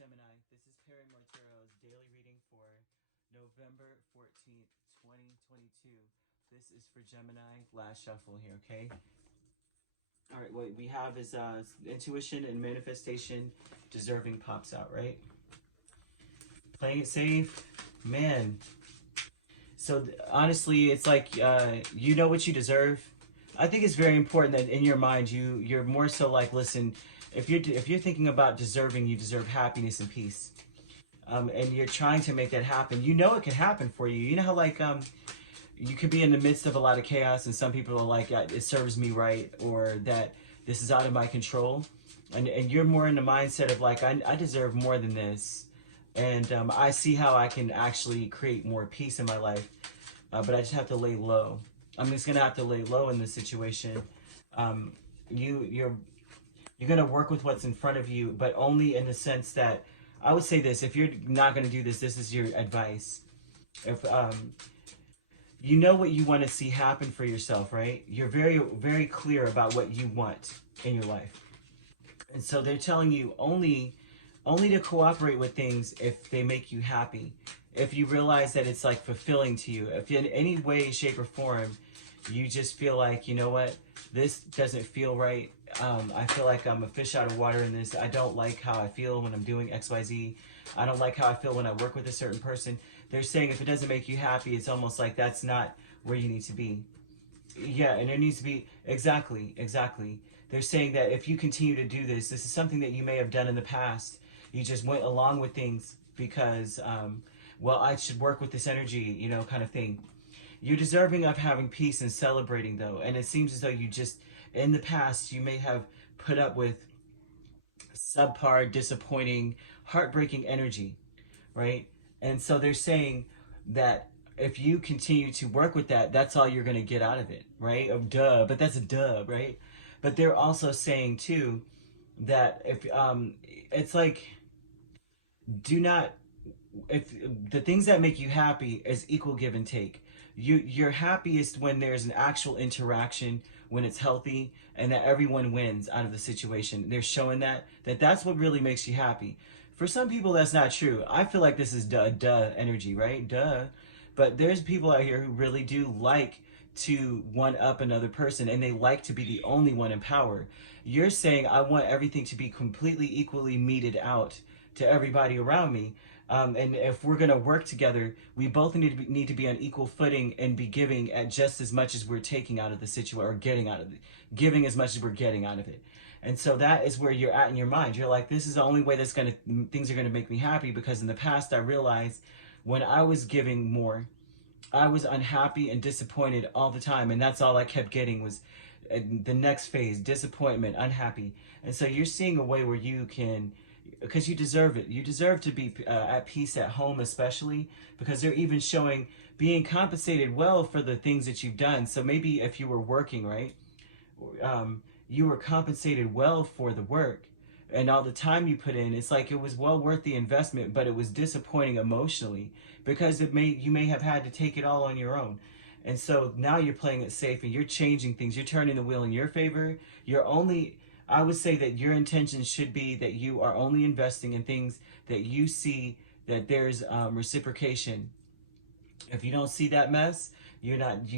Gemini. This is Perrymore Tarot's daily reading for November 14th, 2022. This is for Gemini. Last shuffle here, okay? All right, what we have is intuition and manifestation. Deserving pops out, right? Playing it safe. Man. So honestly, it's like you know what you deserve. I think it's very important that in your mind you're more so like, listen, if you're thinking about deserving, you deserve happiness and peace, and you're trying to make that happen. You know it can happen for you. You know how like you could be in the midst of a lot of chaos, and some people are like, it serves me right, or that this is out of my control, and you're more in the mindset of like, I deserve more than this, and I see how I can actually create more peace in my life, but I just have to lay low. I'm just gonna have to lay low in this situation. You're gonna work with what's in front of you, but only in the sense that I would say this: if you're not gonna do this, this is your advice. If you know what you want to see happen for yourself, right? You're very clear about what you want in your life, and so they're telling you only to cooperate with things if they make you happy. If you realize that it's like fulfilling to you, if in any way, shape, or form, you just feel like, you know what, this doesn't feel right. I feel like I'm a fish out of water in this. I don't like how I feel when I'm doing XYZ. I don't like how I feel when I work with a certain person. They're saying if it doesn't make you happy, it's almost like that's not where you need to be. Yeah, and there needs to be, exactly. They're saying that if you continue to do this, this is something that you may have done in the past. You just went along with things because, well, I should work with this energy, you know, kind of thing. You're deserving of having peace and celebrating, though. And it seems as though you just, in the past, you may have put up with subpar, disappointing, heartbreaking energy, right? And so they're saying that if you continue to work with that, that's all you're going to get out of it, right? Of duh, but that's a duh, right? But they're also saying, too, that if it's like, do not, if the things that make you happy is equal give and take. You're happiest when there's an actual interaction, when it's healthy, and that everyone wins out of the situation. They're showing that's what really makes you happy. For some people, that's not true. I feel like this is duh energy, right? Duh. But there's people out here who really do like to one up another person, and they like to be the only one in power. You're saying, I want everything to be completely equally meted out to everybody around me. And if we're going to work together, we both need to be on equal footing and be giving at just as much as we're taking out of the situation, or getting out of it, giving as much as we're getting out of it. And so that is where you're at in your mind. You're like, this is the only way things are going to make me happy, because in the past I realized when I was giving more, I was unhappy and disappointed all the time. And that's all I kept getting was the next phase, disappointment, unhappy. And so you're seeing a way where you can, because you deserve it. You deserve to be at peace at home, especially because they're even showing being compensated well for the things that you've done. So maybe if you were working, right, you were compensated well for the work and all the time you put in. It's like it was well worth the investment, but it was disappointing emotionally because you may have had to take it all on your own. And so now you're playing it safe and you're changing things. You're turning the wheel in your favor. I would say that your intention should be that you are only investing in things that you see that there's reciprocation. If you don't see that mess, you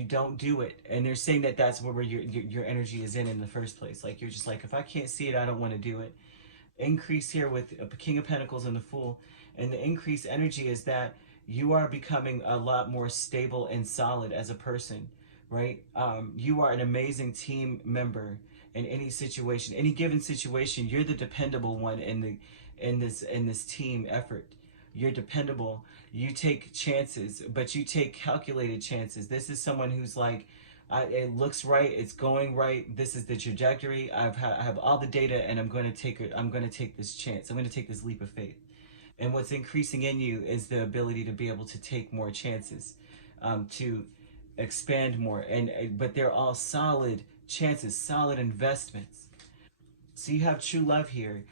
don't do it. And they're saying that that's where your energy is in the first place. Like, you're just like, if I can't see it, I don't want to do it. Increase here with King of Pentacles and the Fool. And the increased energy is that you are becoming a lot more stable and solid as a person, right? You are an amazing team member in any situation, any given situation. You're the dependable one in this team effort. You're dependable. You take chances, but you take calculated chances. This is someone who's like, it looks right, it's going right, this is the trajectory, I have all the data, and I'm going to take this chance, I'm going to take this leap of faith. And what's increasing in you is the ability to be able to take more chances, to expand more, but they're all solid chances, solid investments. So you have true love here.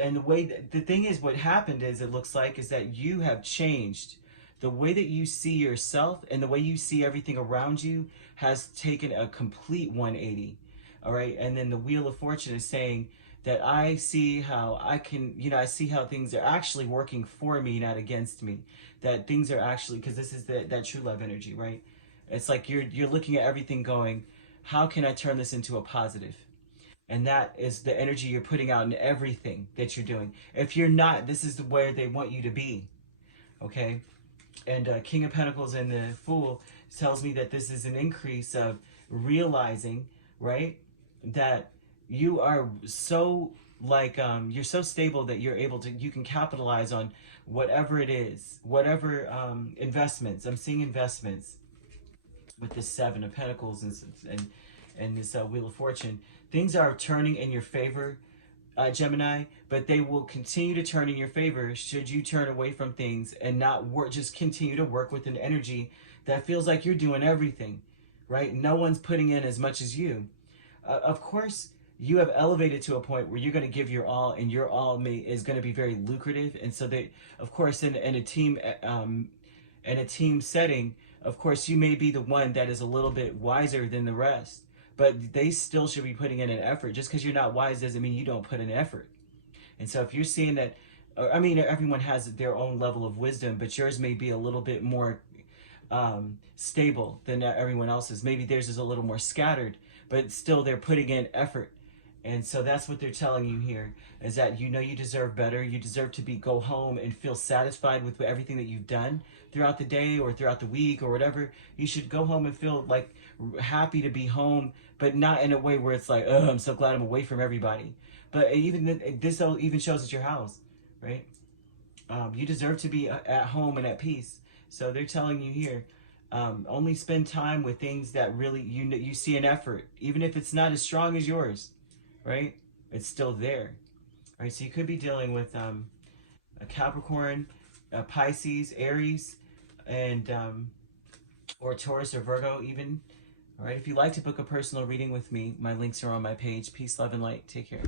And the thing is, what happened is, it looks like, is that you have changed. The way that you see yourself and the way you see everything around you has taken a complete 180. All right. And then the Wheel of Fortune is saying that I see how I can, I see how things are actually working for me, not against me. That things are actually, because this is that true love energy, right? It's like you're looking at everything going, how can I turn this into a positive? And that is the energy you're putting out in everything that you're doing. If you're not, this is where they want you to be, okay? And King of Pentacles and the Fool tells me that this is an increase of realizing, right, that you are so like you're so stable that you're able to, you can capitalize on whatever it is, whatever investments. I'm seeing investments with this Seven of Pentacles and this Wheel of Fortune. Things are turning in your favor, Gemini, but they will continue to turn in your favor should you turn away from things and not work. Just continue to work with an energy that feels like you're doing everything, right? No one's putting in as much as you. Of course, you have elevated to a point where you're going to give your all, and your all is going to be very lucrative. And so they, of course, in a team setting, of course, you may be the one that is a little bit wiser than the rest, but they still should be putting in an effort. Just because you're not wise doesn't mean you don't put in effort. And so if you're seeing that, I mean, everyone has their own level of wisdom, but yours may be a little bit more stable than everyone else's. Maybe theirs is a little more scattered, but still they're putting in effort. And so that's what they're telling you here, is that you know you deserve better. You deserve to go home and feel satisfied with everything that you've done throughout the day or throughout the week or whatever. You should go home and feel like happy to be home, but not in a way where it's like, oh, I'm so glad I'm away from everybody. But even this even shows it's your house, right? You deserve to be at home and at peace. So they're telling you here, only spend time with things that really you see an effort, even if it's not as strong as yours, right? It's still there, right? So you could be dealing with a Capricorn, a Pisces, Aries, and or Taurus or Virgo even. All right. If you'd like to book a personal reading with me, my links are on my page. Peace, love, and light. Take care.